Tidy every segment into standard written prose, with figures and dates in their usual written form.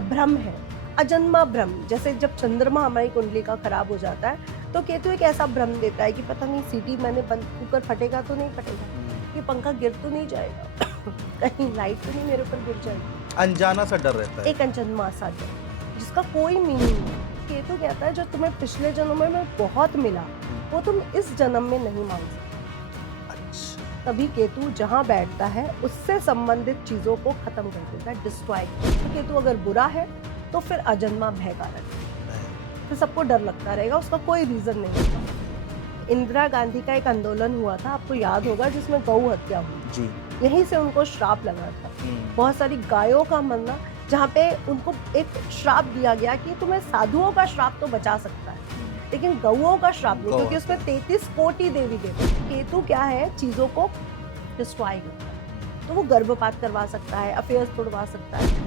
भ्रम है, अजन्मा भ्रम। जैसे जब चंद्रमा हमारी कुंडली का खराब हो जाता है तो केतु एक ऐसा भ्रम देता है कि पता नहीं सीटी मैंने बंद, कुकर फटेगा तो नहीं फटेगा, ये पंखा गिर तो नहीं जाएगा, कहीं लाइट तो नहीं मेरे ऊपर गिर जाएगी। अनजाना सा डर रहता है। एक अनजन्मा सा डर जिसका कोई मीनिंग नहीं। केतु कहता है जो तुम्हें पिछले जन्म में बहुत मिला वो तुम इस जन्म में नहीं मांग सकते। अच्छा। तभी केतु जहाँ बैठता है उससे संबंधित चीजों को खत्म कर देता है, डिस्ट्रॉय करता है। तो केतु अगर बुरा है तो फिर अजन्मा भय कारक है, फिर सबको डर लगता रहेगा, उसका कोई रीजन नहीं होता। इंदिरा गांधी का एक आंदोलन हुआ था, आपको याद होगा, जिसमें गौ हत्या हुई जी। यहीं से उनको श्राप लगा था। बहुत सारी गायों का मरना, जहाँ पे उनको एक श्राप दिया गया कि तुम्हें साधुओं का श्राप तो बचा सकता है लेकिन गौओं का श्राप नहीं, क्योंकि उसमें 33 कोटि देवी देवता। केतु क्या है, चीजों को डिस्ट्रॉय करता है, तो वो गर्भपात करवा सकता है, अफेयर्स तोड़वा सकता है।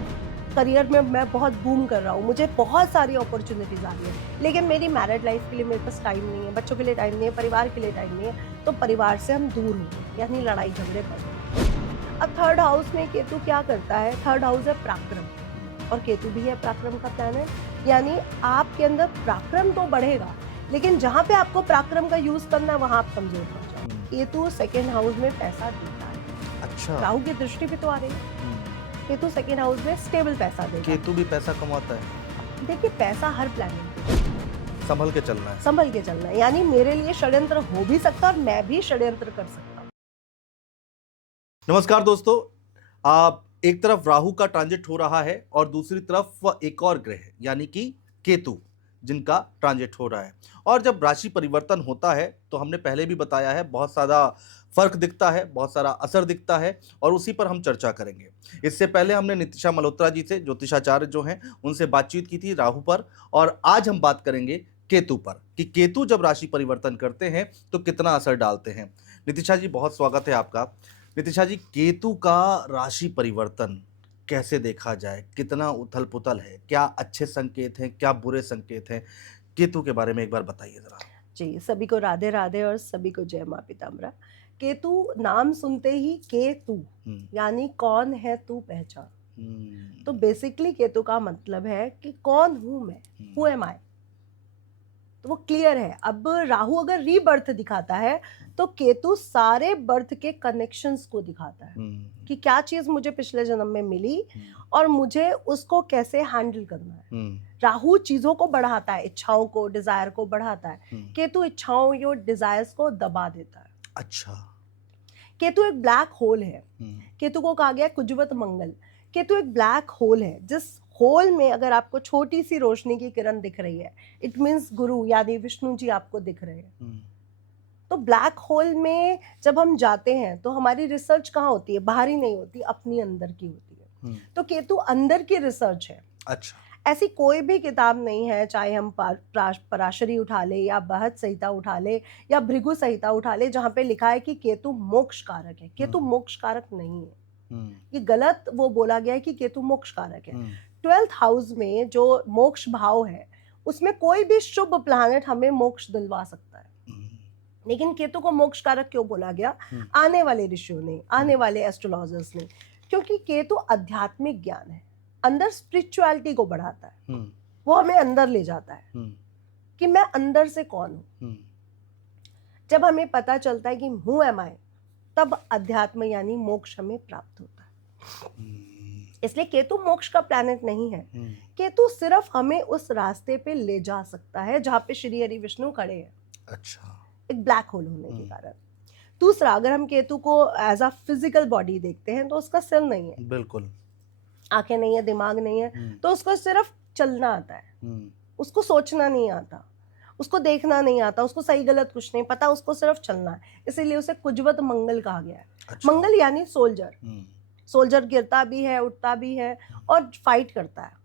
करियर में मैं बहुत बूम कर रहा हूँ, मुझे बहुत सारी अपॉर्चुनिटीज आ रही है, लेकिन मेरी मैरिड लाइफ के लिए मेरे पास टाइम नहीं है, बच्चों के लिए टाइम नहीं है, परिवार के लिए टाइम नहीं है, तो परिवार से हम दूर हो, यानी लड़ाई झगड़े पर। अब थर्ड हाउस में केतु क्या करता है, थर्ड हाउस है पराक्रम, और केतु भी है पराक्रम का प्लैनेट, यानी आपके अंदर पराक्रम तो बढ़ेगा लेकिन जहाँ पे आपको पराक्रम का यूज करना है वहां आप कमजोर पड़ जाओ। केतु सेकेंड हाउस में पैसा देता है। अच्छा। राहु की दृष्टि भी तो आ रही है। केतु सेकेंड हाउस में स्टेबल पैसा देगा। केतु भी पैसा कमाता है। देखिए पैसा हर प्लैनेट पे संभल के चलना है। संभल के चलना है, यानी मेरे लिए षड्यंत्र हो भी सकता और मैं भी षड्यंत्र कर सकता हूँ। नमस्कार दोस्तों, आप एक तरफ राहु का ट्रांजिट हो रहा है और दूसरी तरफ एक और ग्रह यानी कि केतु जिनका ट्रांजिट हो रहा है, और जब राशि परिवर्तन होता है तो हमने पहले भी बताया है बहुत सारा फर्क दिखता है, बहुत सारा असर दिखता है, और उसी पर हम चर्चा करेंगे। इससे पहले हमने नितिशा मल्होत्रा जी से, ज्योतिषाचार्य जो हैं, उनसे बातचीत की थी राहु पर, और आज हम बात करेंगे केतु पर कि केतु जब राशि परिवर्तन करते हैं तो कितना असर डालते हैं। नितिशा जी, बहुत स्वागत है आपका। नितिशा जी, केतु का राशि परिवर्तन कैसे देखा जाए, कितना उथल पुथल है, क्या अच्छे संकेत हैं, क्या बुरे संकेत हैं, केतु के बारे में एक बार बताइए जरा। जी, सभी को राधे राधे और सभी को जय माँ पिताम्बरा। केतु नाम सुनते ही केतु यानी कौन है तू पहचान। तो बेसिकली केतु का मतलब है कि कौन हूं मैं, हु एम आई, तो वो क्लियर है। अब राहु अगर रीबर्थ दिखाता है तो केतु सारे बर्थ के कनेक्शंस को दिखाता है कि क्या चीज मुझे पिछले जन्म में मिली और मुझे उसको कैसे हैंडल करना है। राहु चीजों को बढ़ाता है, इच्छाओं को, डिजायर को बढ़ाता है। केतु इच्छाओं या डिजायर्स को दबा देता है। अच्छा। केतु एक ब्लैक होल है। केतु को कहा गया कुजवत मंगल। केतु एक ब्लैक होल है, जिस होल में अगर आपको छोटी सी रोशनी की किरण दिख रही है, इट मीन्स गुरु यानी विष्णु जी आपको दिख रहे हैं। तो ब्लैक होल में जब हम जाते हैं तो हमारी रिसर्च कहाँ होती है, बाहरी नहीं होती, अपनी अंदर की होती है। तो केतु अंदर की रिसर्च है। अच्छा। ऐसी कोई भी किताब नहीं है, चाहे हम पराशरी उठा ले या बृहद संहिता उठा ले या भृगु संहिता उठा ले, जहाँ पे लिखा है कि केतु मोक्ष कारक है। केतु मोक्ष कारक नहीं है, ये गलत वो बोला गया है कि केतु मोक्ष कारक है। 12th हाउस में जो मोक्ष भाव है उसमें कोई भी शुभ प्लैनेट हमें मोक्ष दिलवा सकता है, लेकिन केतु को मोक्ष कारक क्यों बोला गया? आने वाले ऋषियों ने, आने वाले एस्ट्रोलॉजर्स ने, क्योंकि केतु आध्यात्मिक ज्ञान है, अंदर स्पिरिचुअलिटी को बढ़ाता है, वो हमें अंदर ले जाता है कि मैं अंदर से कौन हूं। जब हमें पता चलता है कि हूं एम आई, तब अध्यात्म यानी मोक्ष हमें प्राप्त होता है। इसलिए केतु मोक्ष का प्लैनेट नहीं है। केतु सिर्फ हमें उस रास्ते पे ले जा सकता है जहां पे श्री हरि विष्णु खड़े हैं। अच्छा। एक ब्लैक होल होने के कारण। दूसरा, अगर हम केतु को एज अ फिजिकल बॉडी देखते हैं तो उसका सिर नहीं है, बिल्कुल, आंखें नहीं है, दिमाग नहीं है, तो उसको सिर्फ चलना आता है, उसको सोचना नहीं आता, उसको देखना नहीं आता, उसको सही गलत कुछ नहीं पता, उसको सिर्फ चलना है। इसीलिए उसे कुजवत मंगल कहा गया है। अच्छा। मंगल यानी सोल्जर। सोल्जर गिरता भी है, उठता भी है और फाइट करता है।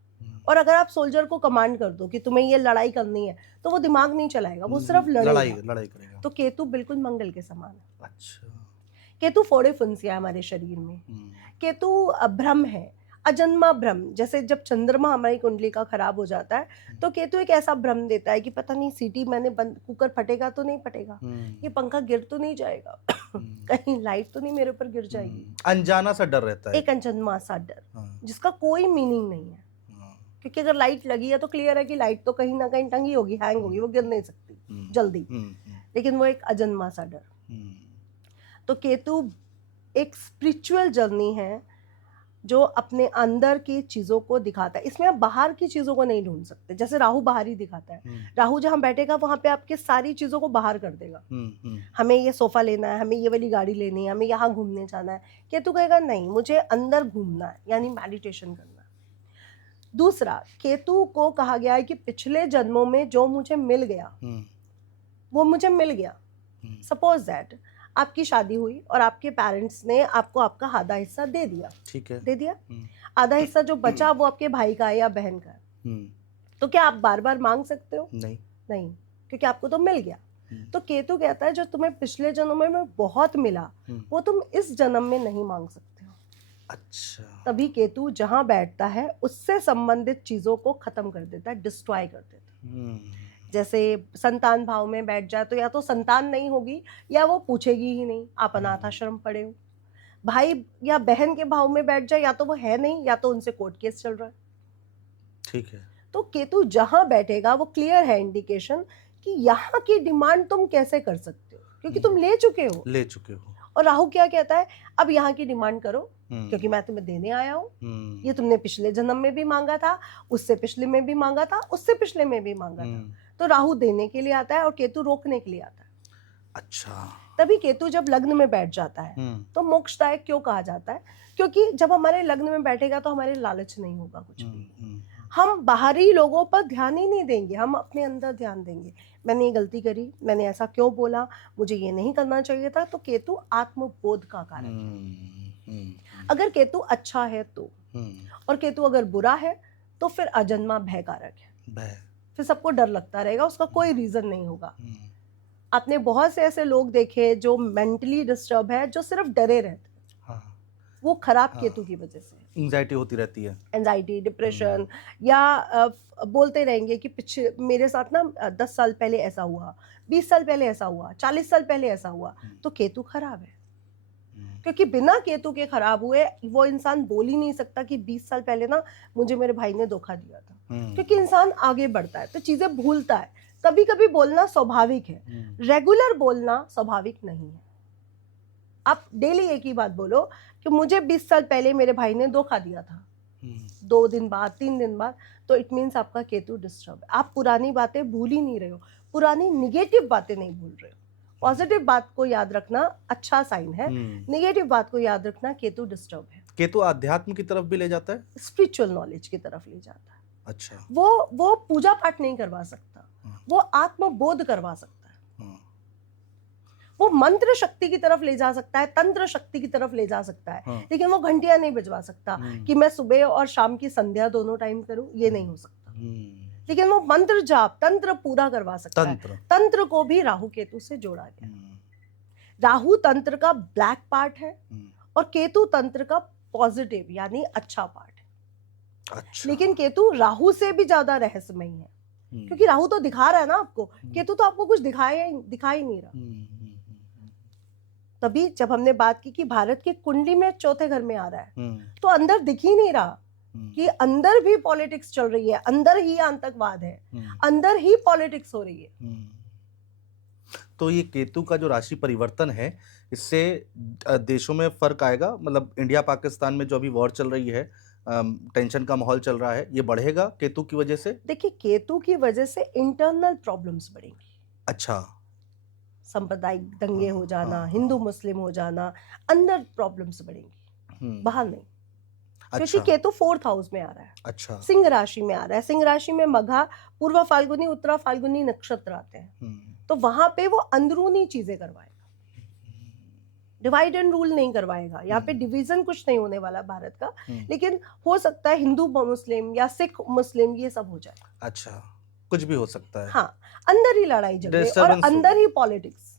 और अगर आप सोल्जर को कमांड कर दो कि तुम्हें ये लड़ाई करनी है, तो वो दिमाग नहीं चलाएगा, वो सिर्फ लड़ाई करेगा। तो केतु बिल्कुल मंगल के समान है। अच्छा। केतु फोड़े फुंसिया हमारे शरीर में। केतु भ्रम है, अजन्मा भ्रम। जैसे जब चंद्रमा हमारी कुंडली का खराब हो जाता है तो केतु एक ऐसा भ्रम देता है कि पता नहीं सीटी मैंने बंद, कुकर फटेगा तो नहीं फटेगा, ये पंखा गिर तो नहीं जाएगा, कहीं लाइट तो नहीं मेरे ऊपर गिर जाएगी। अनजाना सा डर रहता है, एक अनजन्मा सा डर जिसका कोई मीनिंग नहीं है। क्योंकि अगर लाइट लगी है तो क्लियर है कि लाइट तो कहीं ना कहीं टंगी होगी, हैंग होगी, वो गिर नहीं सकती जल्दी, लेकिन वो एक अजन्मा सा डर। तो केतु एक स्पिरिचुअल जर्नी है जो अपने अंदर की चीजों को दिखाता है। इसमें आप बाहर की चीजों को नहीं ढूंढ सकते, जैसे राहु बाहर ही दिखाता है। राहु जहां बैठेगा वहां पे आपके सारी चीजों को बाहर कर देगा। हमें ये सोफा लेना है, हमें ये वाली गाड़ी लेनी है, हमें यहाँ घूमने जाना है। केतु कहेगा नहीं, मुझे अंदर घूमना है, यानी मेडिटेशन करना है। दूसरा, केतु को कहा गया है कि पिछले जन्मों में जो मुझे मिल गया वो मुझे मिल गया। सपोज दैट आपकी शादी हुई और आपके पेरेंट्स ने आपको आपका आधा हिस्सा दे दिया, ठीक है, दे दिया। आधा हिस्सा जो बचा वो आपके भाई का है या बहन का है। तो क्या आप बार बार मांग सकते हो? नहीं, नहीं, क्योंकि आपको तो मिल गया। तो केतु कहता है जो तुम्हें पिछले जन्म में बहुत मिला वो तुम इस जन्म में नहीं मांग सकते हो। अच्छा। तभी केतु जहां बैठता है उससे संबंधित चीजों को खत्म कर देता है, डिस्ट्रॉय कर देता है। जैसे संतान भाव में बैठ जाए तो या तो संतान नहीं होगी या वो पूछेगी ही नहीं, आप अनाथ आश्रम पड़े हो। भाई या बहन के भाव में बैठ जाए, या तो वो है नहीं या तो उनसे कोर्ट केस चल रहा है। ठीक है। तो केतु जहां बैठेगा वो क्लियर है इंडिकेशन कि यहाँ की डिमांड तुम कैसे कर सकते हो, क्योंकि तुम ले चुके हो। और राहु क्या कहता है, अब यहाँ की डिमांड करो क्योंकि मैं तुम्हें देने आया हूँ। ये तुमने पिछले जन्म में भी मांगा था, उससे पिछले में भी मांगा था, उससे पिछले में भी मांगा था। तो राहु देने के लिए आता है और केतु रोकने के लिए आता है। अच्छा। तभी केतु जब लग्न में बैठ जाता है तो मोक्षदायक क्यों कहा जाता है? क्योंकि जब हमारे लग्न में बैठेगा तो हमारे लालच नहीं होगा कुछ भी। हम बाहरी लोगों पर ध्यान ही नहीं देंगे, हम अपने अंदर ध्यान देंगे। मैंने ये गलती करी, मैंने ऐसा क्यों बोला, मुझे ये नहीं करना चाहिए था। तो केतु आत्मबोध का कारक है। अगर केतु अच्छा है तो, और केतु अगर बुरा है तो फिर अजन्मा भय कारक है। फिर सबको डर लगता रहेगा, उसका कोई रीजन नहीं होगा। आपने बहुत से ऐसे लोग देखे जो मेंटली डिस्टर्ब है, जो सिर्फ डरे रहते हैं। वो खराब केतु की वजह से एंजाइटी होती रहती है, एंजाइटी, डिप्रेशन, या बोलते रहेंगे कि पीछे मेरे साथ ना 10 साल पहले ऐसा हुआ, 20 साल पहले ऐसा हुआ, 40 साल पहले ऐसा हुआ। तो केतु खराब है, क्योंकि बिना केतु के खराब हुए वो इंसान बोल ही नहीं सकता कि 20 साल पहले ना मुझे मेरे भाई ने धोखा दिया था। क्योंकि इंसान आगे बढ़ता है तो चीजें भूलता है। कभी कभी बोलना स्वाभाविक है, रेगुलर बोलना स्वाभाविक नहीं है। आप डेली एक ही बात बोलो कि मुझे 20 साल पहले मेरे भाई ने धोखा दिया था, 2 दिन बाद, 3 दिन बाद, तो इट मीन्स आपका केतु डिस्टर्ब है। आप पुरानी बातें भूल ही नहीं रहे हो, पुरानी निगेटिव बातें नहीं भूल रहे हो। पॉजिटिव बात को याद रखना अच्छा साइन है, निगेटिव बात को याद रखना केतु डिस्टर्ब है। केतु आध्यात्म की तरफ भी ले जाता है, स्पिरिचुअल नॉलेज की तरफ ले जाता है। अच्छा। वो पूजा पाठ नहीं करवा सकता, वो आत्मबोध करवा सकता है। वो मंत्र शक्ति की तरफ ले जा सकता है, तंत्र शक्ति की तरफ ले जा सकता है, लेकिन वो घंटियां नहीं बजवा सकता कि मैं सुबह और शाम की संध्या दोनों टाइम करूं, ये नहीं हो सकता। लेकिन वो मंत्र जाप, तंत्र पूरा करवा सकता है। तंत्र को भी राहु केतु से जोड़ा गया। राहु तंत्र का ब्लैक पार्ट है और केतु तंत्र का पॉजिटिव यानी अच्छा पार्ट है। अच्छा। लेकिन केतु राहु से भी ज्यादा रहस्यमय है, क्योंकि राहु तो दिखा रहा है ना आपको, केतु तो आपको कुछ दिखा ही नहीं रहा। तभी जब हमने बात की कि भारत की कुंडली में चौथे घर में आ रहा है, तो अंदर दिख ही नहीं रहा कि अंदर भी पॉलिटिक्स चल रही है, अंदर ही आतंकवाद है, अंदर ही पॉलिटिक्स हो रही है। तो ये केतु का जो राशि परिवर्तन है, इससे देशों में फर्क आएगा? मतलब इंडिया पाकिस्तान में जो अभी वॉर चल रही है, टेंशन का माहौल चल रहा है, ये बढ़ेगा केतु की वजह से? देखिए, केतु की वजह से इंटरनल प्रॉब्लम्स बढ़ेंगी। अच्छा। सांप्रदायिक दंगे हो जाना, हिंदू मुस्लिम हो जाना, अंदर प्रॉब्लम्स बढ़ेंगी, बाहर नहीं। क्योंकि अच्छा। केतु 4th हाउस में आ रहा है। अच्छा। सिंह राशि में आ रहा है। सिंह राशि में मघा, पूर्व फाल्गुनी, उत्तरा फाल्गुनी नक्षत्र आते हैं, तो वहां पे वो अंदरूनी चीजें करवाएगा, डिवाइड एंड रूल नहीं करवाएगा। यहाँ पे डिवीजन कुछ नहीं होने वाला भारत का, लेकिन हो सकता है हिंदू मुस्लिम या सिख मुस्लिम ये सब हो जाए। अच्छा, कुछ भी हो सकता है। हाँ, अंदर ही लड़ाई झगड़े और अंदर ही पॉलिटिक्स।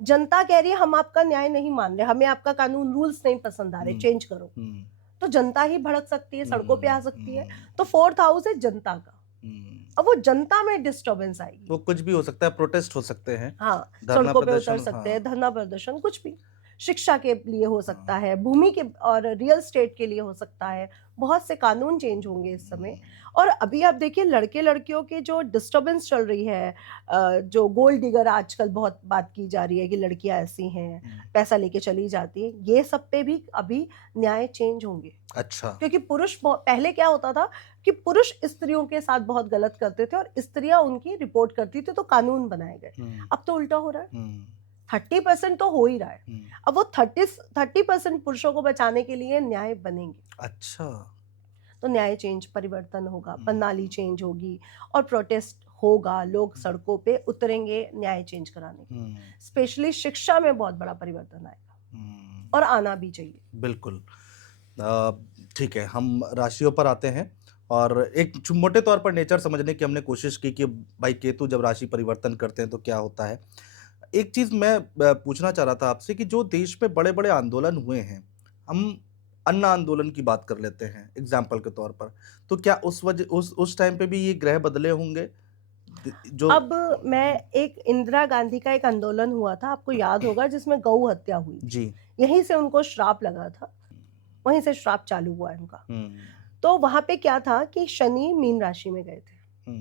जनता कह रही है हम आपका न्याय नहीं मान रहे, हमें आपका कानून रूल्स नहीं पसंद आ रहे, चेंज करो। तो जनता ही भड़क सकती है, सड़कों पे आ सकती है। तो 4th हाउस है जनता का। अब वो जनता में डिस्टर्बेंस आएगी, वो कुछ भी हो सकता है, प्रोटेस्ट हो सकते हैं, हाँ, सड़कों पे उतर सकते हैं, धरना प्रदर्शन, कुछ भी। शिक्षा के लिए हो सकता है, भूमि के और रियल एस्टेट के लिए हो सकता है। बहुत से कानून चेंज होंगे इस समय। और अभी आप देखिए लड़के लड़कियों की जो डिस्टर्बेंस चल रही है, जो गोल्ड डिगर आजकल बहुत बात की जा रही है कि लड़कियां ऐसी हैं, पैसा लेके चली जाती है, ये सब पे भी अभी न्याय चेंज होंगे। अच्छा। क्योंकि पहले क्या होता था कि पुरुष स्त्रियों के साथ बहुत गलत करते थे और स्त्रियां उनकी रिपोर्ट करती थी तो कानून बनाए गए। अब तो उल्टा हो रहा है, 30% तो हो ही रहा है। अब वो 30% पुरुषों को बचाने के लिए न्याय बनेंगे। अच्छा। तो न्याय चेंज, परिवर्तन होगा, प्रणाली चेंज होगी और प्रोटेस्ट होगा, लोग सड़कों पे उतरेंगे न्याय चेंज कराने के लिए। स्पेशली शिक्षा में बहुत बड़ा परिवर्तन आएगा और आना भी चाहिए। बिल्कुल। ठीक है, हम राशियों पर आते हैं और एक मोटे तौर पर नेचर समझने की हमने कोशिश की कि भाई केतु जब राशि परिवर्तन करते हैं तो क्या होता है। एक चीज मैं पूछना चाह रहा था आपसे कि जो देश में बड़े बड़े आंदोलन हुए हैं, हम अन्ना आंदोलन की बात कर लेते हैं एग्जाम्पल के तौर पर, तो क्या उस टाइम पे भी ये ग्रह बदले होंगे जो अब मैं एक इंदिरा गांधी का एक आंदोलन हुआ था, आपको याद होगा, जिसमें गौ हत्या हुई थी। जी। यहीं से उनको श्राप लगा था, वहीं से श्राप चालू हुआ है उनका। तो वहां पे क्या था कि शनि मीन राशि में गए थे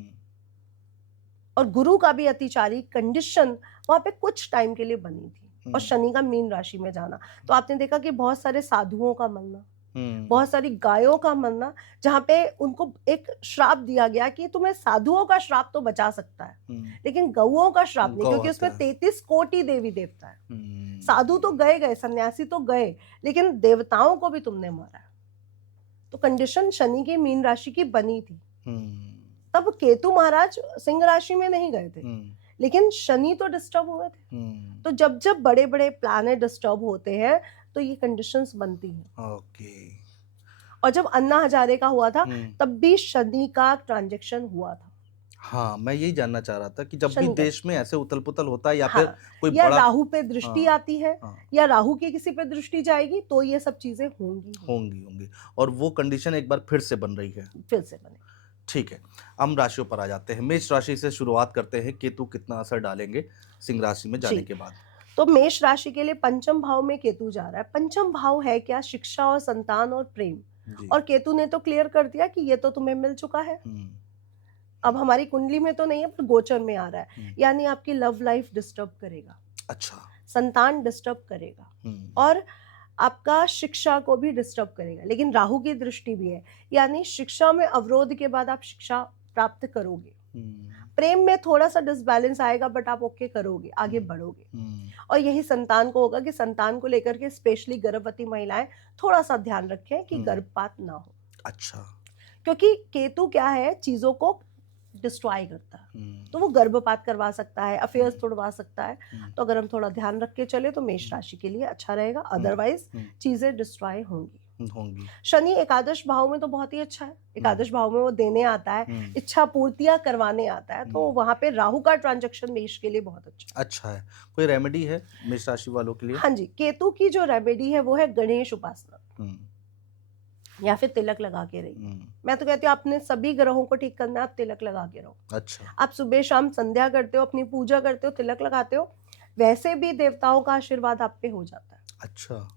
और गुरु का भी अतिचारी कंडीशन वहां पे कुछ टाइम के लिए बनी थी और शनि का मीन राशि में जाना। तो आपने देखा कि बहुत सारे साधुओं का मरना, बहुत सारी गायों का मरना, जहां पे उनको एक श्राप दिया गया कि तुम्हें साधुओं का श्राप तो बचा सकता है लेकिन गौओं का श्राप नहीं, क्योंकि उसमें 33 कोटि देवी देवता है। साधु तो गए, सन्यासी तो गए, लेकिन देवताओं को भी तुमने मारा है। तो कंडीशन शनि की मीन राशि की बनी थी। तब केतु महाराज सिंह राशि में नहीं गए थे, लेकिन शनि तो डिस्टर्ब हुए थे। तो जब जब बड़े बड़े प्लैनेट डिस्टर्ब होते हैं तो ये कंडीशंस बनती हैं। ओके। और जब अन्ना हजारे का हुआ था तब भी शनि का ट्रांजैक्शन हुआ था। हाँ, मैं यही जानना चाह रहा था कि जब भी शनि का देश में ऐसे उथल पुथल होता है या हाँ, फिर कोई या बड़ा राहु पे दृष्टि हाँ, आती है हाँ, या राहु की किसी पे दृष्टि जाएगी तो ये सब चीजें होंगी और वो कंडीशन एक बार फिर से बन रही है। फिर से बने। ठीक है, हम राशियों पर आ जाते हैं। मेष राशि से शुरुआत करते हैं। केतु कितना असर डालेंगे सिंह राशि में जाने के बाद? तो मेष राशि के लिए पंचम भाव में केतु जा रहा है। पंचम भाव है क्या? शिक्षा और संतान और प्रेम। और केतु ने तो क्लियर कर दिया कि ये तो तुम्हें मिल चुका है। अब हमारी कुंडली में तो नहीं है पर गोचर में आ रहा है, यानी आपकी लव लाइफ डिस्टर्ब करेगा। अच्छा। संतान डिस्टर्ब करेगा और आपका शिक्षा को भी डिस्टर्ब करेगा। लेकिन राहु की दृष्टि भी है, यानी शिक्षा में अवरोध के बाद आप शिक्षा प्राप्त करोगे। प्रेम में थोड़ा सा डिसबैलेंस आएगा बट आप ओके करोगे, आगे बढ़ोगे। और यही संतान को होगा कि संतान को लेकर के स्पेशली गर्भवती महिलाएं थोड़ा सा ध्यान रखें कि गर्भपात ना हो। अच्छा। क्योंकि केतु क्या है, चीजों को डिस्ट्रॉय करता है, तो वो गर्भपात करवा सकता है, अफेयर्स तोड़वा सकता है। तो अगर हम थोड़ा ध्यान रख के चले तो मेष राशि के लिए अच्छा रहेगा, अदरवाइज चीजें डिस्ट्रॉय होंगी। शनि एकादश भाव में तो बहुत ही अच्छा है। एकादश भाव में वो देने आता है, इच्छा पूर्तियां करवाने आता है, तो वहां पे राहु का ट्रांजैक्शन मेष के लिए बहुत अच्छा है। कोई रेमेडी है मेष राशि वालों के लिए? हाँ जी, केतु की जो रेमेडी है वो है गणेश उपासना या फिर तिलक लगा के रहिए। मैं तो कहती हूँ आपने सभी ग्रहों को ठीक करना है, आप तिलक लगा के रहो। अच्छा। आप सुबह शाम संध्या करते हो, अपनी पूजा करते हो, तिलक लगाते हो, वैसे भी देवताओं का आशीर्वाद आप पे हो जाता है। अच्छा।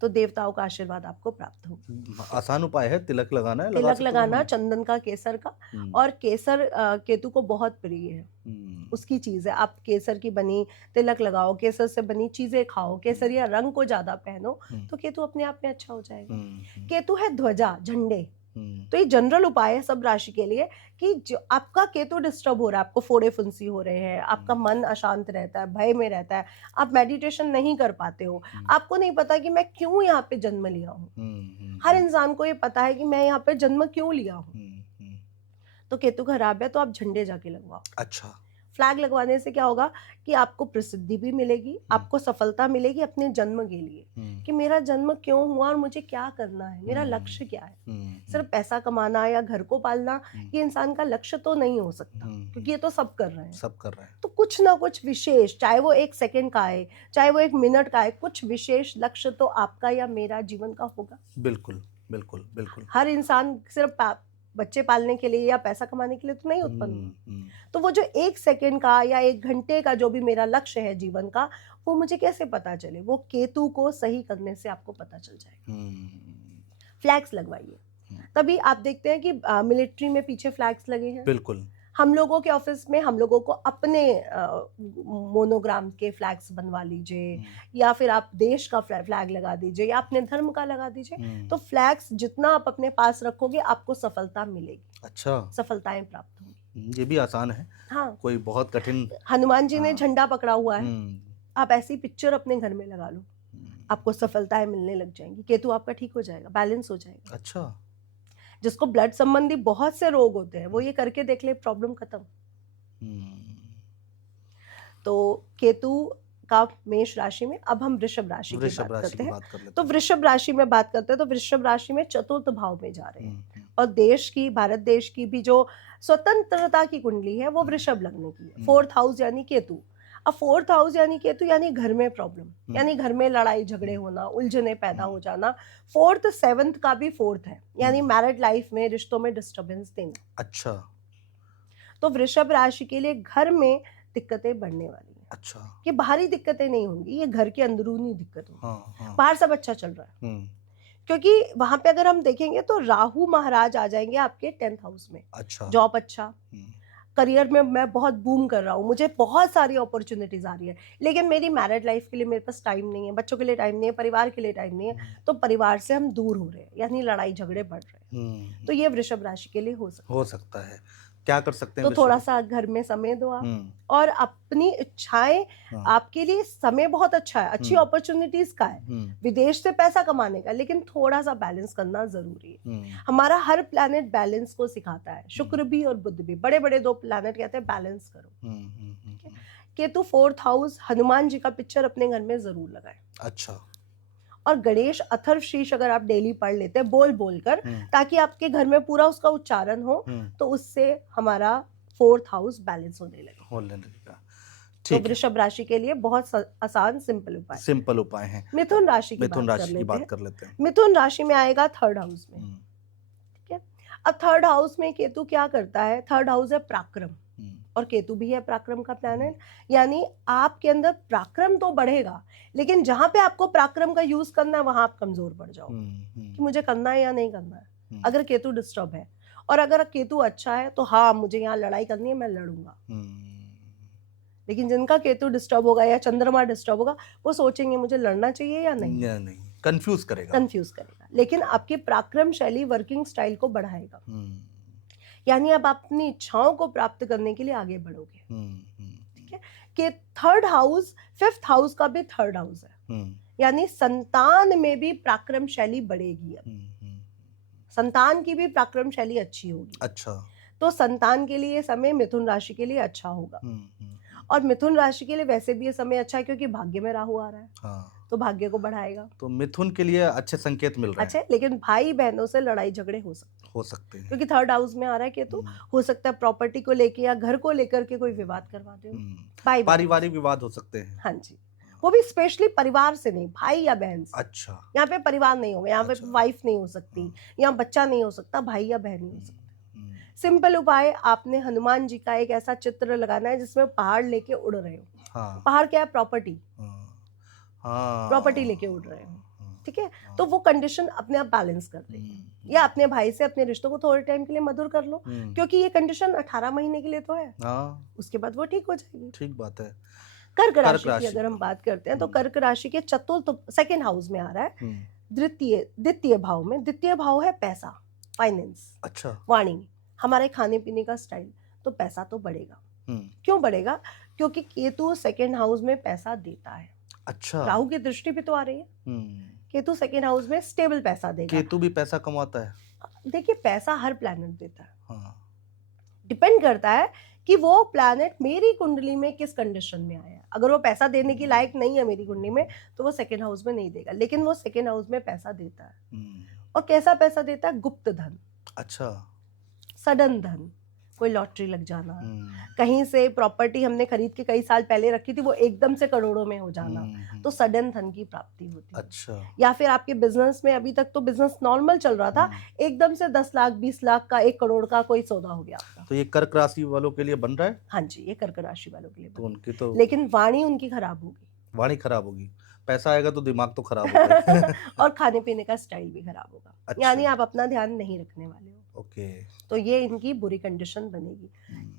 तो देवताओं का आशीर्वाद आपको प्राप्त होगा। आसान उपाय है तिलक लगाना है, तिलक लगाना चंदन का, केसर का। और केसर केतु को बहुत प्रिय है, उसकी चीज है। आप केसर की बनी तिलक लगाओ, केसर से बनी चीजें खाओ, केसरिया रंग को ज्यादा पहनो, तो केतु अपने आप में अच्छा हो जाएगा। केतु है ध्वजा, झंडे। तो ये जनरल उपाय है सब राशि के लिए कि जो आपका केतु डिस्टर्ब हो रहा है, आपको फोड़े फुंसी हो रहे हैं, आपका मन अशांत रहता है, भय में रहता है, आप मेडिटेशन नहीं कर पाते हो, आपको नहीं पता कि मैं क्यों यहाँ पे जन्म लिया हूँ। हर इंसान को ये पता है कि मैं यहाँ पे जन्म क्यों लिया हूँ। तो केतु खराब है तो आप झंडे जाके लगवाओ। अच्छा। फ्लैग लगवाने से क्या होगा कि आपको प्रसिद्धि भी मिलेगी, आपको सफलता मिलेगी अपने जन्म के लिए, कि मेरा जन्म क्यों हुआ और मुझे क्या करना है, मेरा लक्ष्य क्या है। सिर्फ पैसा कमाना या घर को पालना ये इंसान का लक्ष्य तो नहीं हो सकता, क्योंकि ये तो सब कर रहे हैं। तो कुछ ना कुछ विशेष, चाहे वो 1 सेकंड का है, चाहे वो 1 मिनट का है, कुछ विशेष लक्ष्य तो आपका या मेरा जीवन का होगा। बिल्कुल बिल्कुल बिल्कुल। हर इंसान सिर्फ बच्चे पालने के लिए या पैसा कमाने के लिए तो नहीं उत्पन्न हुआ। तो वो जो 1 सेकंड का या 1 घंटे का जो भी मेरा लक्ष्य है जीवन का, वो मुझे कैसे पता चले? वो केतु को सही करने से आपको पता चल जाएगा। फ्लैग्स लगवाइए। तभी आप देखते हैं कि मिलिट्री में पीछे फ्लैग्स लगे हैं। बिल्कुल। हम लोगों के ऑफिस में हम लोगों को अपने मोनोग्राम के फ्लैग्स बनवा लीजिए, या फिर आप देश का फ्लैग लगा दीजिए, या अपने धर्म का लगा दीजिए। तो फ्लैग्स जितना आप अपने पास रखोगे आपको सफलता मिलेगी, अच्छा, सफलताएं प्राप्त होंगी। ये भी आसान है, हाँ, कोई बहुत कठिन। हनुमान जी ने हाँ। झंडा पकड़ा हुआ है, आप ऐसी पिक्चर अपने घर में लगा लो, आपको सफलताएं मिलने लग जाएंगी। केतु आपका ठीक हो जाएगा, बैलेंस हो जाएगा। अच्छा। जिसको ब्लड संबंधी बहुत से रोग होते हैं वो ये करके देख ले, प्रॉब्लम खत्म। तो केतु का मेष राशि में। अब हम वृषभ राशि की बात करते हैं। तो वृषभ राशि में बात करते हैं तो वृषभ राशि में चतुर्थ भाव में जा रहे हैं, और देश की, भारत देश की भी जो स्वतंत्रता की कुंडली है वो वृषभ लग्न की है। 4th हाउस यानी केतु। अब 4th हाउस यानी केतु यानी घर में प्रॉब्लम, यानी घर में लड़ाई झगड़े होना, उलझने पैदा हो जाना। 4th 7th का भी 4th है, यानी मैरिड लाइफ में, रिश्तों में डिस्टर्बेंस देना। अच्छा। तो वृषभ राशि के लिए घर में दिक्कतें बढ़ने वाली हैं। अच्छा। ये बाहरी दिक्कतें नहीं होंगी, ये घर के अंदरूनी दिक्कत होगी। हाँ। बाहर सब अच्छा चल रहा है, क्योंकि वहां पे अगर हम देखेंगे तो राहु महाराज आ जाएंगे आपके 10th हाउस में। अच्छा। जॉब अच्छा, करियर में मैं बहुत बूम कर रहा हूँ, मुझे बहुत सारी अपॉर्चुनिटीज आ रही है, लेकिन मेरी मैरिड लाइफ के लिए मेरे पास टाइम नहीं है, बच्चों के लिए टाइम नहीं है, परिवार के लिए टाइम नहीं है। तो परिवार से हम दूर हो रहे हैं, यानी लड़ाई झगड़े बढ़ रहे हैं। तो ये वृषभ राशि के लिए हो सकता है। क्या कर सकते हैं? तो थोड़ा सा घर में समय दो आप, और अपनी इच्छाएं, आपके लिए समय बहुत अच्छा है, अच्छी अपॉर्चुनिटीज का है, विदेश से पैसा कमाने का, लेकिन थोड़ा सा बैलेंस करना जरूरी है। हमारा हर प्लैनेट बैलेंस को सिखाता है, शुक्र भी और बुध भी, बड़े बड़े 2 प्लैनेट कहते हैं बैलेंस करो। केतु 4th हाउस, हनुमान जी का पिक्चर अपने घर में जरूर लगाएं। अच्छा। और गणेश अथर्व शीर्ष अगर आप डेली पढ़ लेते हैं बोल बोल कर, ताकि आपके घर में पूरा उसका उच्चारण हो, तो उससे हमारा 4th हाउस बैलेंस होने लगेगा। तो वृषभ राशि के लिए बहुत आसान सिंपल उपाय हैं। मिथुन राशि की बात कर लेते हैं। मिथुन राशि में आएगा 3rd हाउस में। ठीक है, अब 3rd हाउस में केतु क्या करता है? 3rd हाउस है पराक्रम, और केतु भी है पराक्रम का प्लैनेट, यानी आपके अंदर पराक्रम तो बढ़ेगा, लेकिन जहां पे आपको पराक्रम का यूज करना है वहां आप कमजोर पड़ जाओगे कि मुझे करना है या नहीं करना है, अगर केतु डिस्टर्ब है। और अगर केतु अच्छा है तो हाँ, मुझे यहाँ लड़ाई करनी है, मैं लड़ूंगा। लेकिन जिनका केतु डिस्टर्ब होगा या चंद्रमा डिस्टर्ब होगा, वो सोचेंगे मुझे लड़ना चाहिए या नहीं, कंफ्यूज करेगा। लेकिन आपकी पराक्रम शैली वर्किंग स्टाइल को बढ़ाएगा, यानी अब आप अपनी इच्छाओं को प्राप्त करने के लिए आगे बढ़ोगे। ठीक है, कि 3rd हाउस 5th हाउस का भी 3rd हाउस है, यानी संतान में भी पराक्रम शैली बढ़ेगी। अब संतान की भी पराक्रम शैली अच्छी होगी। अच्छा, तो संतान के लिए समय मिथुन राशि के लिए अच्छा होगा। और मिथुन राशि के लिए वैसे भी ये समय अच्छा है, क्योंकि भाग्य में राहु आ रहा है। हाँ। तो भाग्य को बढ़ाएगा। तो मिथुन के लिए अच्छे संकेत मिल रहे हैं। अच्छे, लेकिन भाई बहनों से लड़ाई झगड़े हो सकते हैं, क्योंकि 3rd हाउस में आ रहा है केतु। हो सकता है प्रॉपर्टी को लेके या घर को लेकर के कोई विवाद करवा दे, पारिवारिक विवाद हो सकते हैं। हाँ जी, वो भी स्पेशली परिवार से नहीं, भाई या बहन से। अच्छा, यहाँ पे परिवार नहीं होगा, यहाँ पे वाइफ नहीं हो सकती, यहाँ बच्चा नहीं हो सकता, भाई या बहन नहीं हो सकता। सिंपल उपाय, आपने हनुमान जी का एक ऐसा चित्र लगाना है जिसमें पहाड़ लेके उड़ रहे हो। हाँ। पहाड़ क्या है? प्रॉपर्टी। प्रॉपर्टी लेके उड़ रहे हो। ठीक है, तो वो कंडीशन अपने आप बैलेंस कर देगी। या अपने भाई से अपने रिश्तों को थोड़े टाइम के लिए मधुर कर लो, क्योंकि ये कंडीशन 18 महीने के लिए तो है। उसके बाद वो ठीक हो जाएगी। ठीक बात है। कर्क राशि की अगर हम बात करते हैं तो कर्क राशि के चतुर्थ 2nd हाउस में आ रहा है, द्वितीय भाव में। द्वितीय भाव है पैसा, फाइनेंस। अच्छा, वाणी, हमारे खाने पीने का स्टाइल। तो पैसा तो बढ़ेगा। क्यों बढ़ेगा? क्योंकि केतु 2nd हाउस में पैसा देता है। अच्छा, राहु की दृष्टि भी तो आ रही है। केतु 2nd हाउस में स्टेबल पैसा देगा। केतु भी पैसा कमाता है। देखिए, पैसा हर प्लैनेट देता है। हाँ। डिपेंड करता है कि वो प्लैनेट मेरी कुंडली में किस कंडीशन में आया है। अगर वो पैसा देने की लायक नहीं है मेरी कुंडली में, तो वो 2nd हाउस में नहीं देगा, लेकिन वो 2nd हाउस में पैसा देता है। और कैसा पैसा देता है? गुप्त धन। अच्छा, सडन धन, कोई लॉटरी लग जाना, कहीं से प्रॉपर्टी हमने खरीद के कई साल पहले रखी थी, वो एकदम से करोड़ों में हो जाना, तो सडन धन की प्राप्ति होती है। अच्छा, या फिर आपके बिजनेस में अभी तक तो बिजनेस नॉर्मल चल रहा था, एकदम से 10 लाख 20 लाख का 1 करोड़ का कोई सौदा हो गया आपका। तो ये कर्क राशि वालों के लिए बन रहा है। हाँ जी, ये कर्क राशि वालों के लिए तो उनकी तो, लेकिन वाणी उनकी खराब होगी। वाणी खराब होगी, पैसा आएगा तो दिमाग तो खराब होगा। और खाने पीने का स्टाइल भी खराब होगा, अच्छा। यानी आप अपना ध्यान नहीं रखने वाले हो, ओके। तो ये इनकी बुरी कंडीशन बनेगी।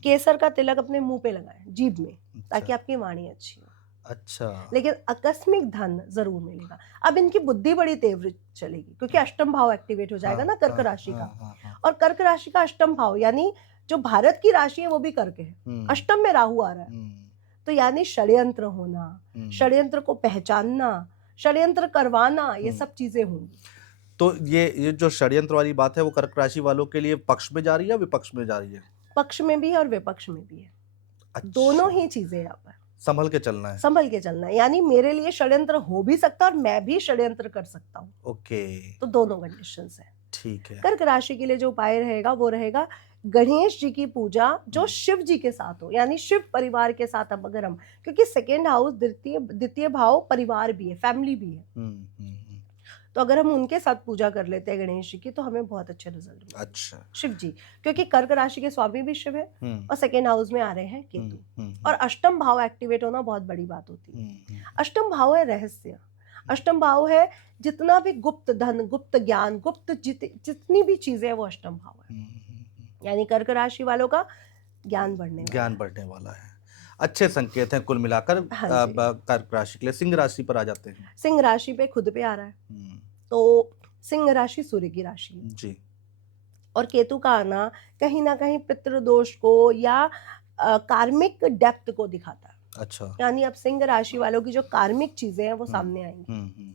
केसर का तिलक अपने मुंह पे लगाएं, जीभ में, ताकि अच्छा आपकी वाणी अच्छी हो। अच्छा। लेकिन आकस्मिक धन जरूर मिलेगा। अब इनकी बुद्धि बड़ी तेज चलेगी, क्योंकि अष्टम भाव एक्टिवेट हो जाएगा ना कर्क राशि का। हाँ। और कर्क राशि का अष्टम भाव, यानी जो भारत की राशि है वो भी कर्क है, अष्टम में राहु आ रहा है, तो यानी षड्यंत्र होना, षड्यंत्र को पहचानना, षड्यंत्र करवाना, ये सब चीजें होंगी। तो ये जो षड्यंत्र वाली बात है वो कर्क राशि वालों के लिए पक्ष में जा रही है या विपक्ष में जा रही है? पक्ष में भी है और विपक्ष में भी है। अच्छा। दोनों ही चीजें यहाँ पर संभल के चलना है। संभल के चलना है, यानी मेरे लिए षड्यंत्र हो भी सकता है और मैं भी षड्यंत्र कर सकता हूँ। ओके, तो दोनों कंडीशंस है। ठीक है। कर्क राशि के लिए जो उपाय रहेगा वो रहेगा गणेश जी की पूजा, जो शिव जी के साथ हो, यानी शिव परिवार के साथ। अब अगर हम, क्योंकि सेकेंड हाउस द्वितीय भाव परिवार भी है, फैमिली भी है, तो अगर हम उनके साथ पूजा कर लेते हैं गणेश जी की, तो हमें बहुत अच्छे रिजल्ट मिलेंगे। अच्छा। शिव जी, क्योंकि कर्क राशि के स्वामी भी शिव है और सेकेंड हाउस में आ रहे हैं केतु, और अष्टम भाव एक्टिवेट होना बहुत बड़ी बात होती है। अष्टम भाव है रहस्य, अष्टम भाव है जितना भी गुप्त धन, गुप्त ज्ञान, गुप्त जितनी भी चीजें हैं वो अष्टम भाव है, यानी कर्क राशि वालों का ज्ञान बढ़ने वाला है। अच्छे संकेत हैं कुल मिलाकर। हाँ जी। कर्क राशि के लिए सिंह राशि पर आ जाते हैं। सिंह राशि पे खुद पे आ रहा है, तो सिंह राशि सूर्य की राशि है जी। और केतु का आना कहीं ना कहीं पितृदोष को या कार्मिक डेप्थ को दिखाता है। अच्छा। यानी अब सिंह राशि वालों की जो कार्मिक चीजें हैं वो सामने आएंगी।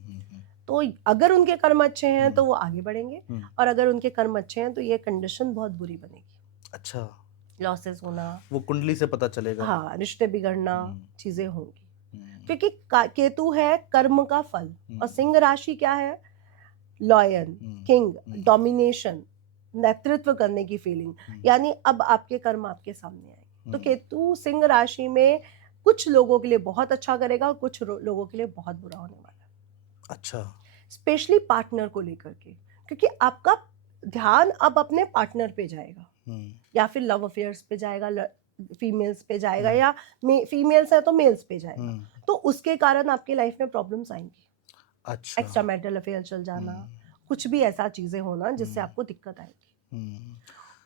तो अगर उनके कर्म अच्छे हैं तो वो आगे बढ़ेंगे, और अगर उनके कर्म अच्छे हैं तो ये कंडीशन बहुत बुरी बनेगी। अच्छा। लॉसेस होना, वो कुंडली से पता चलेगा। हाँ, रिश्ते बिगड़ना, चीजें होंगी, क्योंकि केतु है कर्म का फल, और सिंह राशि क्या है? लॉयन, किंग, डोमिनेशन, नेतृत्व करने की फीलिंग, यानी अब आपके कर्म आपके सामने आएंगे। तो केतु सिंह राशि में कुछ लोगों के लिए बहुत अच्छा करेगा और कुछ लोगों के लिए बहुत बुरा होने वाला है। अच्छा। स्पेशली पार्टनर को लेकर के, क्योंकि आपका ध्यान अब अपने पार्टनर पे जाएगा, या फिर लव अफेयर्स पे जाएगा, फीमेल्स पे जाएगा, या फीमेल्स है तो मेल्स पे जाएगा, तो उसके कारण आपकी लाइफ में प्रॉब्लम्स आएंगी। अच्छा। एक्स्ट्रा मैरिटल अफेयर चल जाना, कुछ भी ऐसा चीजें होना जिससे आपको दिक्कत आएगी।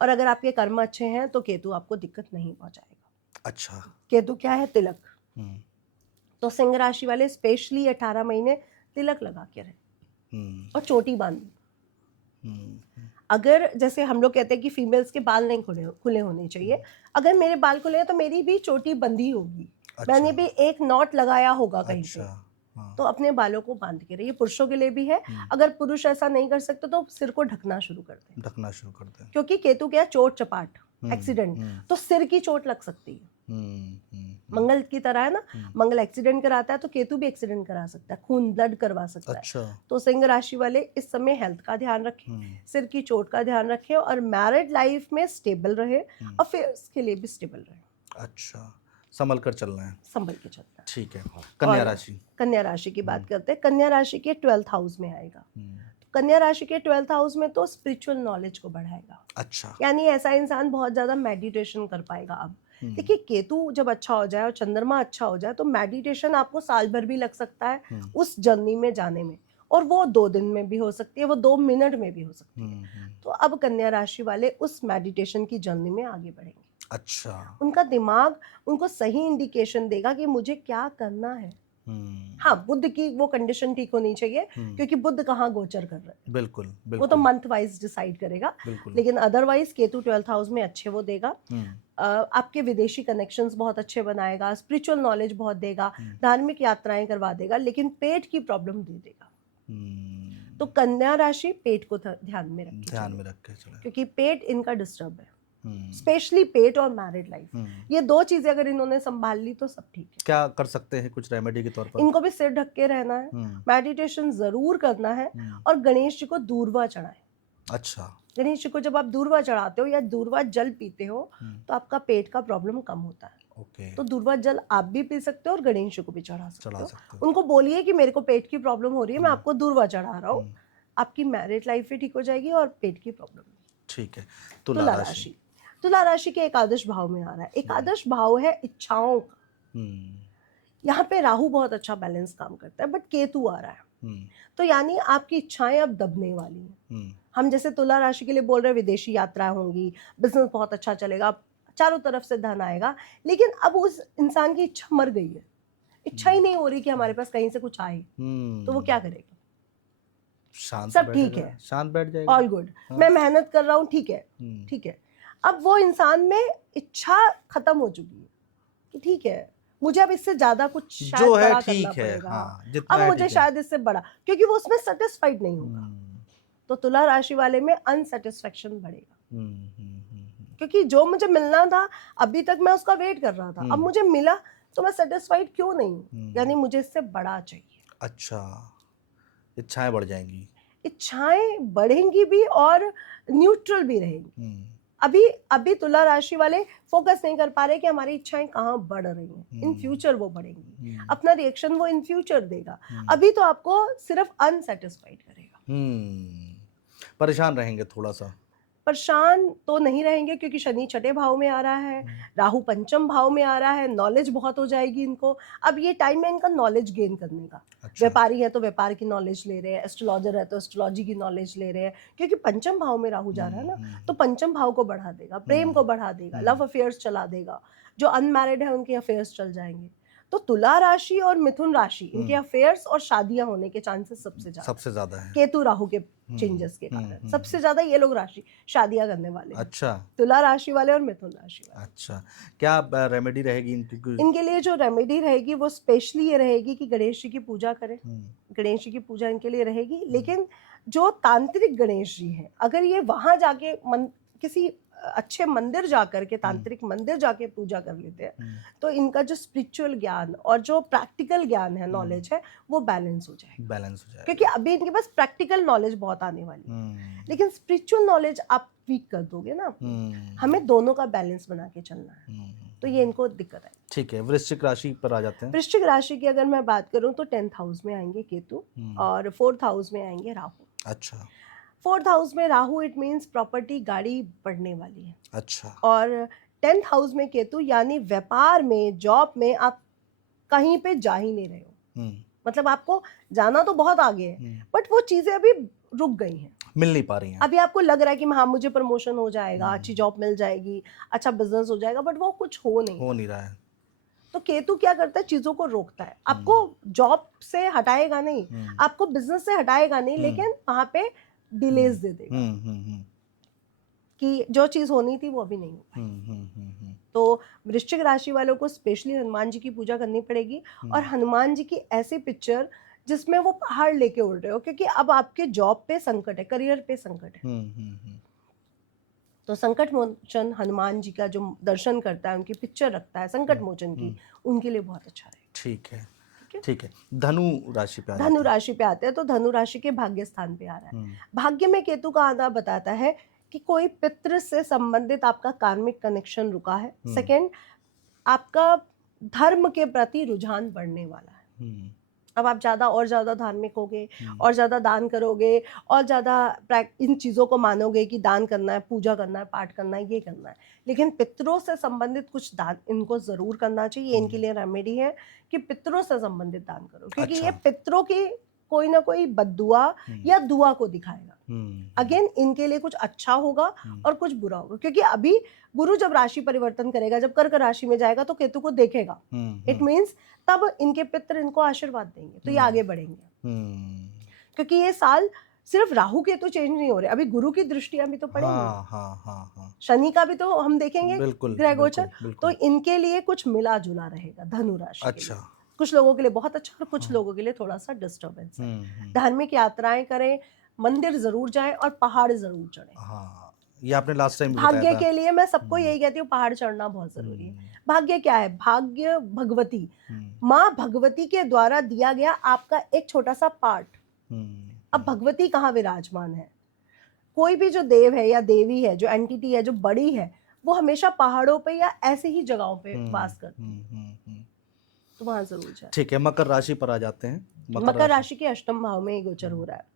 और अगर आपके कर्म अच्छे हैं तो केतु आपको दिक्कत नहीं पहुंचाएगा। अच्छा। केतु क्या है? तिलक। तो सिंह राशि वाले स्पेशली 18 महीने तिलक लगा के रहे और चोटी बांधी। अगर जैसे हम लोग कहते हैं कि फीमेल्स के बाल नहीं खुले होने चाहिए, अगर मेरे बाल खुले हैं तो मेरी भी चोटी बंधी होगी। अच्छा। मैंने भी एक नॉट लगाया होगा कहीं अच्छा। पे, तो अपने बालों को बांध के रहिए। पुरुषों के लिए भी है, अगर पुरुष ऐसा नहीं कर सकते तो सिर को ढकना शुरू कर दें, क्योंकि केतु क्या? चोट चपाट, एक्सीडेंट, तो सिर की चोट लग सकती है। मंगल की तरह है ना, मंगल एक्सीडेंट कराता है तो केतु भी एक्सीडेंट करा सकता है, खून ब्लड करवा सकता है। अच्छा। तो सिंह राशि वाले इस समय हेल्थ का ध्यान रखें, सिर की चोट का ध्यान रखें, और मैरिड लाइफ में स्टेबल रहे, अफेयर्स के लिए भी स्टेबल रहे। अच्छा, संभल कर चलना है, संभल के चलना है। ठीक है। कन्या राशि। कन्या राशि की बात करते हैं। कन्या राशि के 12th हाउस में आएगा। कन्या राशि के 12th हाउस में तो स्पिरिचुअल नॉलेज को बढ़ाएगा। अच्छा। यानी ऐसा इंसान बहुत ज्यादा मेडिटेशन कर पाएगा। अब देखिए, केतु जब अच्छा हो जाए और चंद्रमा अच्छा हो जाए तो मेडिटेशन आपको साल भर भी लग सकता है उस जर्नी में जाने में, और वो 2 दिन में भी हो सकती है, वो 2 मिनट में भी हो सकती है। तो अब कन्या राशि वाले उस मेडिटेशन की जर्नी में आगे बढ़ेंगे। अच्छा। उनका दिमाग उनको सही इंडिकेशन देगा कि मुझे क्या करना है। हाँ, बुध की वो कंडीशन ठीक होनी चाहिए, क्योंकि बुध कहाँ गोचर कर रहा है, बिल्कुल वो तो मंथ वाइज डिसाइड करेगा, लेकिन अदरवाइज केतु 12th हाउस में अच्छे वो देगा। आपके विदेशी कनेक्शंस बहुत अच्छे बनाएगा, स्पिरिचुअल नॉलेज बहुत देगा, धार्मिक यात्राएं करवा देगा, लेकिन पेट की प्रॉब्लम दे देगा। तो कन्या राशि पेट को ध्यान में रखे, क्योंकि पेट इनका डिस्टर्ब है, स्पेशली पेट और मैरिड लाइफ। ये 2 चीजें अगर इन्होंने संभाल ली तो सब ठीक है। क्या कर सकते हैं कुछ रेमेडी के तौर पर? इनको भी सिर ढक के रहना है, मेडिटेशन जरूर करना है, और गणेश जी को दूर्वा चढ़ाएं। अच्छा। गणेश जी को जब आप दूर्वा चढ़ाते हो या दूर्वा जल पीते हो तो आपका पेट का प्रॉब्लम कम होता है। ओके। तो दूर्वा जल आप भी पी सकते हो और गणेश जी को भी चढ़ा सकते हो। उनको बोलिए कि मेरे को पेट की प्रॉब्लम हो रही है, मैं आपको दूर्वा चढ़ा रहा हूँ, आपकी मैरिड लाइफ भी ठीक हो जाएगी और पेट की प्रॉब्लम भी। ठीक है। तुला राशि। तुला राशि के एकादश भाव में आ रहा है। एकादश भाव है इच्छाओं का, यहाँ पे राहु बहुत अच्छा बैलेंस काम करता है, बट केतु आ रहा है, हम्म, तो यानी आपकी इच्छाएं अब दबने वाली हैं। हम्म, हम जैसे तुला राशि के लिए बोल रहे हैं विदेशी यात्रा होंगी, बिजनेस बहुत अच्छा चलेगा, चारों तरफ से धन आएगा, लेकिन अब उस इंसान की इच्छा मर गई है, इच्छा ही नहीं हो रही कि हमारे पास कहीं से कुछ आए, तो वो क्या करेगा? शांत सब ठीक बैठेगा, है, शांत बैठ जाएगा। ऑल गुड, हाँ। मैं मेहनत कर रहा हूँ, ठीक है, हम्म, ठीक है। अब वो इंसान में इच्छा खत्म हो चुकी है कि ठीक है, मुझे अब इससे ज्यादा कुछ शायद जो है बड़ा करना ठीक है, पड़ेगा। हाँ, अब जितना है मुझे ठीक है। शायद इससे बड़ा, क्योंकि वो उसमें सेटिस्फाइड नहीं होगा, हम्म, तो तुला राशि वाले में अनसेटिस्फेक्शन बढ़ेगा, हम्म, क्योंकि जो मुझे मिलना था अभी तक मैं उसका वेट कर रहा था, अब मुझे मिला तो मैं सेटिस्फाइड क्यों नहीं हूँ, यानी मुझे इससे बड़ा चाहिए। अच्छा, इच्छाएं बढ़ जाएंगी। इच्छाएं बढ़ेंगी भी और न्यूट्रल भी रहेंगी। हम्म, अभी अभी तुला राशि वाले फोकस नहीं कर पा रहे कि हमारी इच्छाएं कहाँ बढ़ रही हैं, इन फ्यूचर वो बढ़ेंगी, अपना रिएक्शन वो इन फ्यूचर देगा, अभी तो आपको सिर्फ अनसेटिस्फाइड करेगा। परेशान रहेंगे थोड़ा सा। परेशान तो नहीं रहेंगे, क्योंकि शनि छठे भाव में आ रहा है, राहु पंचम भाव में आ रहा है, नॉलेज बहुत हो जाएगी इनको। अब ये टाइम है इनका नॉलेज गेन करने का। अच्छा। व्यापारी है तो व्यापार की नॉलेज ले रहे हैं, एस्ट्रोलॉजर है तो एस्ट्रोलॉजी की नॉलेज ले रहे हैं, क्योंकि पंचम भाव में राहु जा रहा है ना, तो पंचम भाव को बढ़ा देगा, प्रेम को बढ़ा देगा, लव अफेयर्स चला देगा, जो अनमैरिड है उनके अफेयर्स चल जाएंगे। तो तुला राशि और मिथुन राशि, इनके अफेयर्स और शादियां होने के चांसेस सबसे ज्यादा है केतु राहु के चेंजेस के कारण सबसे ज्यादा ये लोग राशि शादियां करने वाले हैं। अच्छा, तुला राशि वाले और मिथुन राशि वाले। अच्छा, क्या रेमेडी रहेगी इनकी? इनके लिए जो रेमेडी रहेगी वो स्पेशली ये रहेगी कि गणेश जी की पूजा करें, गणेश जी की पूजा इनके लिए रहेगी। लेकिन जो तांत्रिक गणेश जी हैं, अगर ये वहां जाके किसी अच्छे मंदिर जाकर के, तांत्रिक मंदिर जाके पूजा कर लेते हैं, तो इनका जो स्पिरिचुअल ज्ञान और जो प्रैक्टिकल ज्ञान है, नॉलेज है, वो बैलेंस हो जाएगा। क्योंकि अभी इनके पास प्रैक्टिकल नॉलेज बहुत आने वाली है, लेकिन स्पिरिचुअल नॉलेज आप वीक कर दोगे ना, हमें दोनों का बैलेंस बना के चलना है, तो ये इनको दिक्कत है। ठीक है, वृश्चिक राशि पर आ जाते हैं। वृश्चिक राशि की अगर मैं बात करूं तो 10th हाउस में आएंगे केतु और 4th हाउस में आएंगे राहु। अच्छा, 4th हाउस में राहु, इट मीन्स प्रॉपर्टी, गाड़ी बढ़ने वाली है। अच्छा, और 10th हाउस में केतु, यानी व्यापार में, जॉब में आप कहीं पे जा ही नहीं रहे हो, मतलब आपको जाना तो बहुत आगे है, बट वो चीजें अभी रुक गई हैं, मिल नहीं पा रही हैं। अभी आपको लग रहा है कि हाँ मुझे प्रमोशन हो जाएगा, अच्छी जॉब मिल जाएगी, अच्छा बिजनेस हो जाएगा, बट वो कुछ हो नहीं रहा है। तो केतु क्या करता है, चीजों को रोकता है, आपको जॉब से हटाएगा नहीं, आपको बिजनेस से हटाएगा नहीं, लेकिन वहां पे डिलेज दे देगा कि जो चीज होनी थी वो अभी नहीं हो पाई। तो वृश्चिक राशि वालों को स्पेशली हनुमान जी की पूजा करनी पड़ेगी, और हनुमान जी की ऐसी पिक्चर जिसमें वो पहाड़ लेके उड़ रहे हो, क्योंकि अब आपके जॉब पे संकट है, करियर पे संकट है। तो संकट मोचन हनुमान जी का जो दर्शन करता है, उनकी पिक्चर रखता है संकट मोचन की, उनके लिए बहुत अच्छा रहेगा। ठीक है, ठीक है। धनु राशि पे धनु राशि पे आते हैं, तो धनु राशि के भाग्य स्थान पे आ रहा है। भाग्य में केतु का आना बताता है कि कोई पितृ से संबंधित आपका कार्मिक कनेक्शन रुका है। सेकंड, आपका धर्म के प्रति रुझान बढ़ने वाला है, अब आप ज्यादा और ज्यादा धार्मिक होगे, और ज्यादा दान करोगे, और ज्यादा इन चीजों को मानोगे कि दान करना है, पूजा करना है, पाठ करना है, ये करना है। लेकिन पितरों से संबंधित कुछ दान इनको जरूर करना चाहिए। इनके लिए रेमेडी है कि पितरों से संबंधित दान करो, क्योंकि ये पितरों की कोई ना कोई बद्दुआ या दुआ को दिखाएगा। अगेन इनके लिए कुछ अच्छा होगा और कुछ बुरा होगा, क्योंकि अभी गुरु जब राशि परिवर्तन करेगा, जब कर्क राशि में जाएगा, तो केतु को देखेगा, इट मीन्स तब इनके पितर इनको आशीर्वाद देंगे, तो ये आगे बढ़ेंगे। क्योंकि ये साल सिर्फ राहु केतु चेंज नहीं हो रहे, अभी गुरु की दृष्टियां भी तो पड़ेंगी, शनि का भी तो हम देखेंगे ग्रह गोचर, तो इनके लिए कुछ मिला जुला रहेगा धनु राशि के लिए। कुछ लोगों के लिए बहुत अच्छा और कुछ लोगों के लिए थोड़ा सा डिस्टर्बेंस है। धार्मिक यात्राएं करें, मंदिर जरूर जाएं और पहाड़ जरूर चढ़ें। ये आपने लास्ट टाइम भाग्य के लिए मैं सबको यही कहती हूँ, पहाड़ चढ़ना बहुत जरूरी है। भाग्य क्या है? भाग्य भगवती, माँ भगवती के द्वारा दिया गया आपका एक छोटा सा पार्ट। अब भगवती कहाँ विराजमान है? कोई भी जो देव है या देवी है, जो एंटिटी है, जो बड़ी है, वो हमेशा पहाड़ों पे या ऐसे ही जगहों पे वास करती है, तो वहां जरूर जाए। ठीक है, मकर राशि पर आ जाते हैं। मकर राशि के अष्टम भाव में गोचर हो रहा है।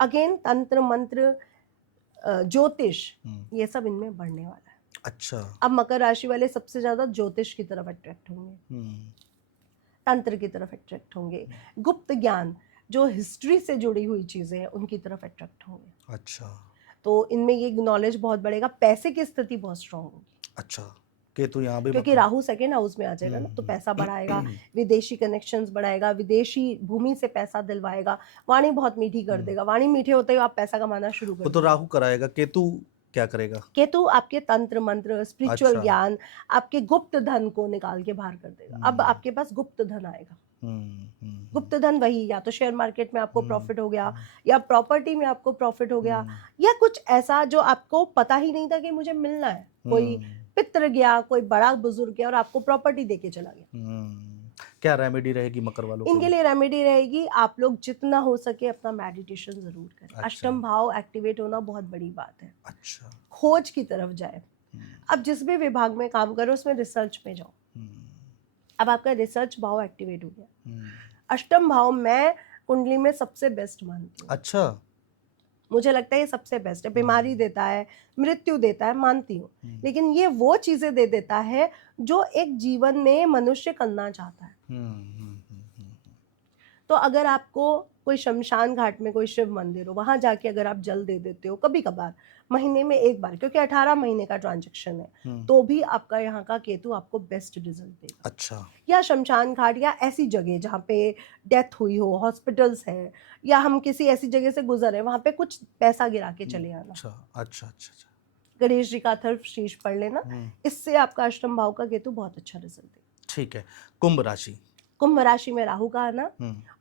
अगेन तंत्र मंत्र, ज्योतिष, ये सब इनमें बढ़ने वाला है। अच्छा, अब मकर राशि वाले सबसे ज्यादा ज्योतिष की तरफ अट्रैक्ट होंगे। तंत्र की तरफ अट्रैक्ट होंगे, गुप्त ज्ञान जो हिस्ट्री से जुड़ी हुई चीजें हैं उनकी तरफ अट्रैक्ट होंगे। अच्छा तो इनमें ये नॉलेज बहुत बढ़ेगा, पैसे की स्थिति बहुत स्ट्रांग होगी अच्छा, केतु यहाँ भी क्योंकि मतलब राहु सेकंड हाउस में आ जाएगा ना, तो पैसा बढ़ाएगा, विदेशी कनेक्शंस बढ़ाएगा, विदेशी भूमि से पैसा दिलवाएगा, वाणी बहुत मीठी कर देगा। वाणी मीठे होते ही आप पैसा कमाना शुरू कर वो तो देंगे। राहु कराएगा, केतु क्या करेगा? केतु आपके तंत्र मंत्र, स्पिरिचुअल अच्छा। ज्ञान, आपके गुप्त धन को निकाल के बाहर कर देगा। अब आपके पास गुप्त धन आएगा। गुप्त धन वही, या तो शेयर मार्केट में आपको प्रॉफिट हो गया, या प्रॉपर्टी में आपको प्रॉफिट हो गया, या कुछ ऐसा जो आपको पता ही नहीं था कि मुझे मिलना है। कोई पितर गया, कोई बड़ा बुजुर्ग गया और आपको प्रॉपर्टी देके चला गया। क्या रेमेडी रहेगी मकर वालों इनके लिए रेमेडी रहेगी, आप लोग जितना हो सके अपना मेडिटेशन जरूर करें। अच्छा। अष्टम भाव एक्टिवेट होना बहुत बड़ी बात है। अच्छा। खोज की तरफ जाए। अब जिस भी विभाग में काम करो उसमें रिसर्च में जाओ। अब आपका रिसर्च भाव एक्टिवेट हो गया। अष्टम भाव मैं कुंडली में सबसे बेस्ट मानती हूँ। अच्छा, मुझे लगता है ये सबसे बेस्ट है। बीमारी देता है, मृत्यु देता है, मानती हूँ, लेकिन ये वो चीजें दे देता है जो एक जीवन में मनुष्य करना चाहता है। तो अगर आपको कोई शमशान घाट में कोई शिव मंदिर हो, वहां जाके अगर आप जल दे देते हो कभी कभार, महीने में एक बार, क्योंकि 18 महीने का ट्रांजैक्शन है, तो भी आपका यहाँ का केतु आपको बेस्ट रिजल्ट देगा। अच्छा। या शमशान घाट या ऐसी जगह जहाँ पे डेथ हुई हो, हॉस्पिटल्स है, या हम किसी ऐसी जगह से गुजरे, वहां पे कुछ पैसा गिरा के चले आना। अच्छा अच्छा अच्छा। गणेश जी का अथर्व शीर्ष पढ़ लेना, इससे आपका अष्टम भाव का केतु बहुत अच्छा रिजल्ट देगा। ठीक है। कुंभ राशि। कुंभ राशि में राहु का आना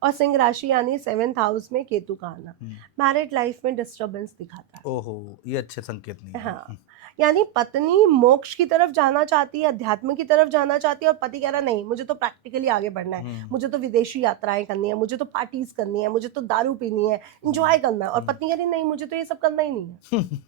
और सिंह राशि यानी 7th हाउस में केतु का आना मैरिड लाइफ में डिस्टरबेंस दिखाता है। ओहो, ये अच्छे संकेत नहीं है। हाँ, यानी पत्नी मोक्ष की तरफ जाना चाहती है, अध्यात्म की तरफ जाना चाहती है, और पति कह रहा नहीं, मुझे तो प्रैक्टिकली आगे बढ़ना है, मुझे तो विदेशी यात्राएं करनी है, मुझे तो पार्टीज करनी है, मुझे तो दारू पीनी है, एंजॉय करना है, और पत्नी कह रही नहीं, मुझे तो ये सब करना ही नहीं है।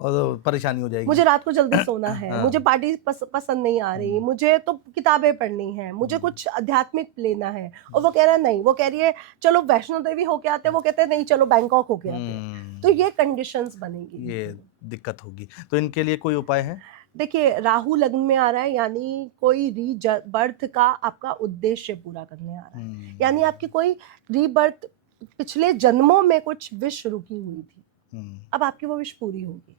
और परेशानी हो जाएगी। मुझे रात को जल्दी सोना है, मुझे पार्टी पसंद नहीं आ रही, मुझे तो किताबें पढ़नी है, मुझे कुछ आध्यात्मिक लेना है, और वो कह रहा है नहीं, वो कह रही है चलो वैष्णो देवी होके आते हैं, वो कहते हैं नहीं चलो बैंकॉक होके आते हैं। तो ये कंडीशंस बनेगी, ये दिक्कत होगी। तो इनके लिए कोई उपाय है? देखिए, राहु लग्न में आ रहा है, यानी कोई रीबर्थ का आपका उद्देश्य पूरा करने आ रहा है, यानी आपकी कोई रीबर्थ, पिछले जन्मों में कुछ विश रुकी हुई थी, अब आपकी वो विश पूरी होगी।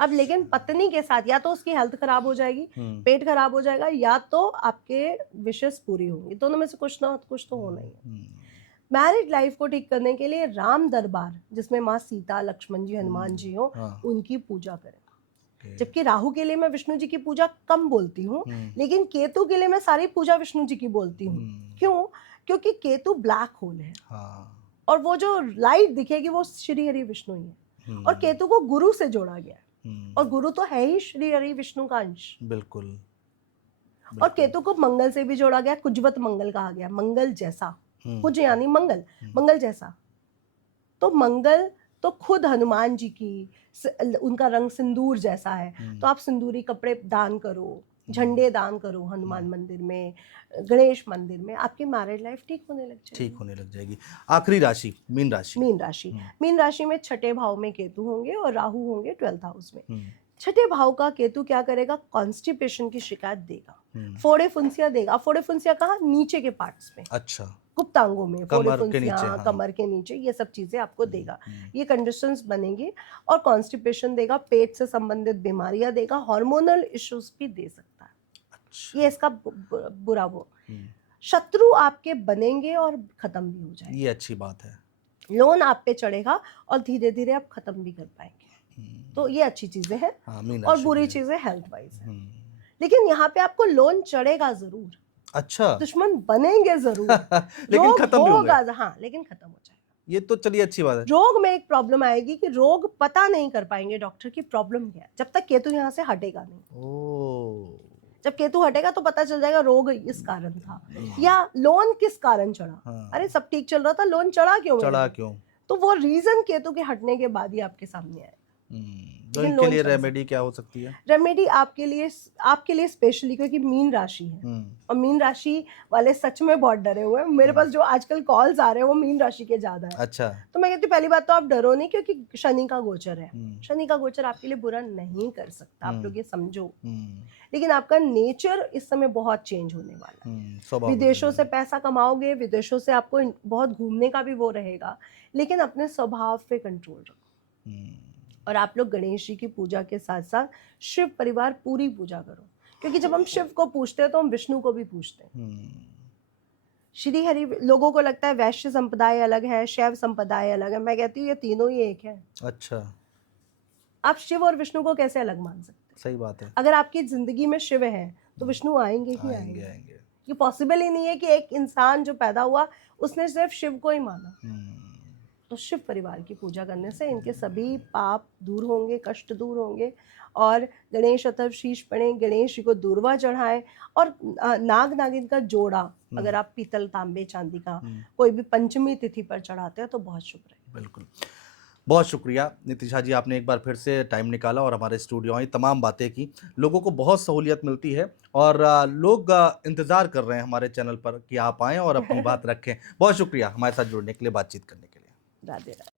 अब लेकिन पत्नी के साथ या तो उसकी हेल्थ खराब हो जाएगी, पेट खराब हो जाएगा, या तो आपके विशेष पूरी होंगी, दोनों में से कुछ ना कुछ तो होना ही है। मैरिड लाइफ को ठीक करने के लिए राम दरबार, जिसमें माँ सीता, लक्ष्मण जी, हनुमान जी हो, उनकी पूजा करें। जबकि राहु के लिए मैं विष्णु जी की पूजा कम बोलती हूँ, लेकिन केतु के लिए मैं सारी पूजा विष्णु जी की बोलती हूँ। क्यों? क्योंकि केतु ब्लैक होल है, और वो जो लाइट दिखेगी वो श्री हरि विष्णु ही है, और केतु को गुरु से जोड़ा गया है, और गुरु तो है ही श्री हरि विष्णु का अंश। बिल्कुल। और केतु को मंगल से भी जोड़ा गया, कुजवत मंगल कहा गया, मंगल जैसा। कुज यानी मंगल, मंगल जैसा। तो मंगल तो खुद हनुमान जी की, उनका रंग सिंदूर जैसा है, तो आप सिंदूरी कपड़े दान करो, झंडे दान करो हनुमान मंदिर में, गणेश मंदिर में, आपकी मैरिड लाइफ ठीक होने लग जाएगी। आखिरी राशि मीन राशि। मीन राशि में छठे भाव में केतु होंगे और राहु होंगे 12th हाउस में। छठे भाव का केतु क्या करेगा? कॉन्स्टिपेशन की शिकायत देगा, फोड़े फुंसियां देगा। फोड़े फुंसियां कहाँ? नीचे के पार्ट्स में, अच्छा, गुप्तांगों में, फोड़े कमर के नीचे, फुंसियां, कमर के नीचे, ये सब चीजें आपको देगा। ये कंडीशंस बनेंगे, और कॉन्स्टिपेशन देगा, पेट से संबंधित बीमारियां देगा, हार्मोनल इश्यूज भी दे सकता है। अच्छा। ये इसका बुरा वो। शत्रु आपके बनेंगे और खत्म भी हो जाएंगे, ये अच्छी बात है। लोन आप पे चढ़ेगा और धीरे धीरे आप खत्म भी कर पाएंगे, तो ये अच्छी चीजें हैं। और बुरी चीजें हेल्थ वाइज है, लेकिन यहाँ पे आपको लोन चढ़ेगा जरूर। अच्छा, दुश्मन बनेंगे जरूर लेकिन खत्म भी होगा। हाँ, लेकिन खत्म हो जाएगा। ये तो चलिए अच्छी बात है। रोग में एक प्रॉब्लम आएगी कि रोग पता नहीं कर पाएंगे डॉक्टर की प्रॉब्लम क्या है, जब तक केतु यहाँ से हटेगा नहीं। जब केतु हटेगा तो पता चल जाएगा रोग इस कारण था, या लोन किस कारण चढ़ा। अरे सब ठीक चल रहा था, लोन चढ़ा क्यों? क्यों? तो वो रीजन केतु के हटने के बाद ही आपके सामने आएगा। तो लेकिन इनके लोन लिए चल सकता रेमेडी क्या हो सकती है? है। रेमेडी आपके लिए स्पेशली, क्योंकि मीन राशि है और मीन राशि वाले सच में बहुत डरे हुए हैं। मेरे पास जो आजकल कॉल्स आ रहे हैं वो मीन राशि के ज्यादा है। अच्छा। तो मैं कहती हूँ पहली बात तो आप डरो नहीं, क्योंकि शनि का गोचर है। हम्म, शनि का गोचर आपके लिए बुरा नहीं कर सकता, आप हम्म, लोग ये समझो। हम्म, लेकिन आपका नेचर इस समय बहुत चेंज होने वाला है। स्वभाव विदेशों से बदलेगा। पैसा कमाओगे, विदेशों से आपको बहुत घूमने का भी वो रहेगा, लेकिन अपने स्वभाव पे कंट्रोल रखो। हम्म, और आप लोग गणेश जी की पूजा के साथ साथ शिव परिवार पूरी पूजा करो, क्योंकि जब हम शिव को पूछते हैं तो हम विष्णु को भी पूछते हैं। हम्म, श्री हरि, लोगों को लगता है वैश्य संप्रदाय अलग है, शैव संप्रदाय अलग है। मैं कहती हूँ ये तीनों ही एक है। अच्छा, आप शिव और विष्णु को कैसे अलग मान सकते हैं? सही बात है। अगर आपकी जिंदगी में शिव है तो विष्णु आएंगे ही आएंगे आएंगे। आएंगे। ये पॉसिबल ही नहीं है कि एक इंसान जो पैदा हुआ उसने सिर्फ शिव को ही माना। तो शिव परिवार की पूजा करने से इनके सभी पाप दूर होंगे, कष्ट दूर होंगे। और गणेश शीश पड़े, गणेश जी को दूर्वा चढ़ाएं। और नाग नागिन का जोड़ा अगर आप पीतल, तांबे, चांदी का कोई भी पंचमी तिथि पर चढ़ाते हैं तो बहुत शुभ रहेगा। बिल्कुल। बहुत शुक्रिया नितिशा जी, आपने एक बार फिर से टाइम निकाला और हमारे स्टूडियो आई, तमाम बातें की। लोगों को बहुत सहूलियत मिलती है और लोग इंतज़ार कर रहे हैं हमारे चैनल पर कि आप आएँ और अपनी बात रखें। बहुत शुक्रिया हमारे साथ जुड़ने के लिए, बातचीत करने के लिए। राधे राधे।